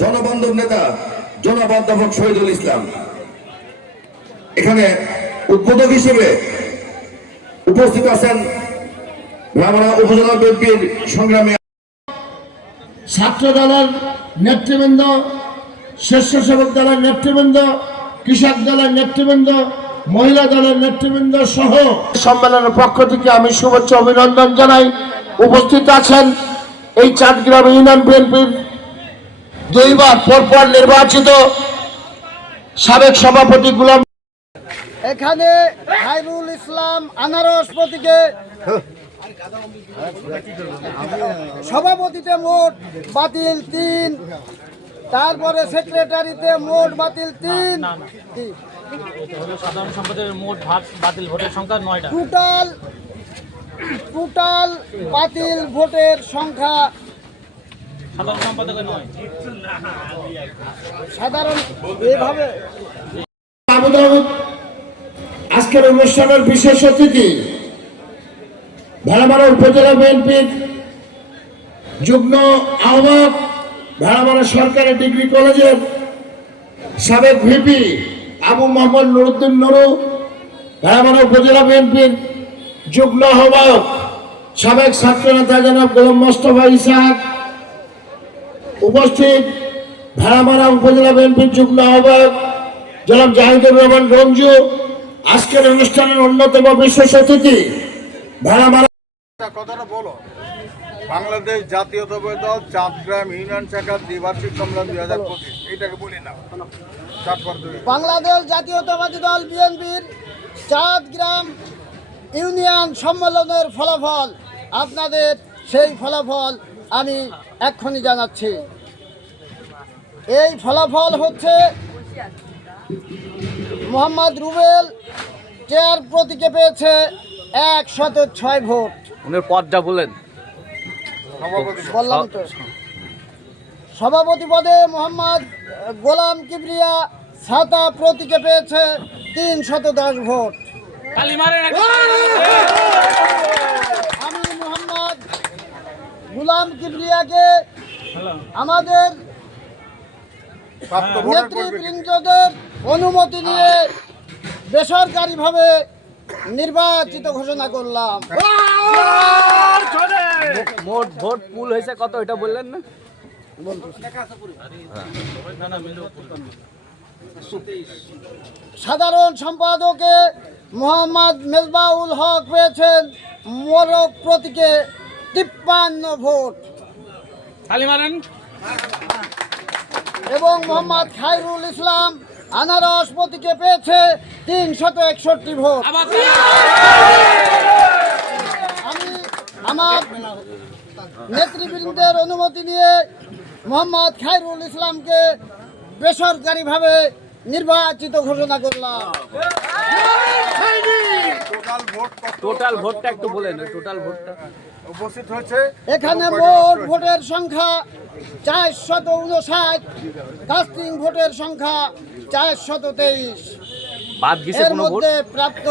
জনবান্ধব নেতা জনাব অধ্যাপক শহীদুল ইসলাম। এখানে উদ্বোধক হিসেবে উপস্থিত আছেন ভ্রামণা উপজেলা বিএনপির সংগ্রামী ছাত্র দলের নেতৃবৃন্দ, স্বেচ্ছাসেবক দলের নেতৃবৃন্দ, কৃষক দলের নেতৃবৃন্দ, মহিলা দলের নেতৃবৃন্দ সহ সম্মেলনের পক্ষ থেকে আমি শুভেচ্ছা অভিনন্দন জানাই। উপস্থিত আছেন এই চাঁদগ্রাম ইউনিয়ন বিএনপির দুইবার পরপর নির্বাচিত সাবেক সভাপতি গুলাম এখানে খায়রুল ইসলাম আনারস প্রতীকে সভাপতিতে মোট বাতিল তিন তারপরে সেক্রেটারিতে মোট বাতিল তিন। সাধারণ সম্পাদকের মোট ভাগ বাতিল ভোটের সংখ্যা নয়টা। টোটাল টোটাল বাতিল ভোটের সংখ্যা আজকের অনুষ্ঠানের বিশেষ অতিথি ভেড়ামারা উপজেলা বিএনপির যুগ্ম আহ্বায়ক ভেড়ামারা সরকারি ডিগ্রি কলেজের সাবেক ভিপি আবু মোহাম্মদ নুরুদ্দিন নুরু, ভেড়ামারা উপজেলা বিএনপির যুগ্ম আহ্বায়ক সাবেক ছাত্র নেতা জনাব গোলাম মোস্তফা ইসাহাক উপস্থিত ভেড়ামারা উপজেলা বিএনপির যুগ্ম আহ্বায়ক জনাব জাহিদুর রহমান রঞ্জু। আজকের অনুষ্ঠানের অন্যতম বিশেষ অতিথি ভেড়ামারা একটা কথাটা বলো। বাংলাদেশ জাতীয়তাবাদী দল চাঁদগ্রাম ইউনিয়ন শাখার দ্বিবার্ষিক সম্মেলন দুই হাজার পঁচিশ। এইটাকে বলি না। বাংলাদেশ জাতীয়তাবাদী দল বিএনপির চাঁদগ্রাম ইউনিয়ন সম্মেলনের ফলাফল আপনাদের সেই ফলাফল আমি এক্ষুনি জানাচ্ছি। এই ফলাফল হচ্ছে মোহাম্মদ রুবেল চেয়ার প্রতীকে পেয়েছে এক শত ছয় ভোট। উনার পদটা বলেন। সভাপতি বললাম তো। সভাপতি পদে মোহাম্মদ গোলাম কিবরিয়া ছাতা প্রতীকে পেয়েছে তিন শত দশ ভোট। আমি মোহাম্মদ গোলাম কিবরিয়াকে আমাদের নেতৃবৃন্দদের অনুমতি নিয়ে বেসরকারিভাবে নির্বাচিত ঘোষণা করলাম। মোট ভোট পুল হয়েছে কত এটা বললেন না? সাধারণ সম্পাদকে মোহাম্মদ মেজবাউল হক পেয়েছেন মোরক প্রতীকে তিপ্পান্ন ভোট। তালি মারেন। এবং মোহাম্মদ খায়রুল ইসলাম আনারস প্রতীকে পেয়েছে তিনশত একষট্টি ভোট। আমি আমার নেতৃবৃন্দের অনুমতি নিয়ে মোহাম্মদ খায়রুল ইসলামকে বেসরকারিভাবে নির্বাচিত ঘোষণা করলাম। টোটাল ভোট কত? টোটাল ভোটটা একটু বলেন টোটাল ভোটটা উপস্থিত হয়েছে? এখানে মোট ভোটের সংখ্যা চারশত উনষাট কাস্টিং ভোটের সংখ্যা চারশত তেইশ। বাদ গেছে এর মধ্যে প্রাপ্ত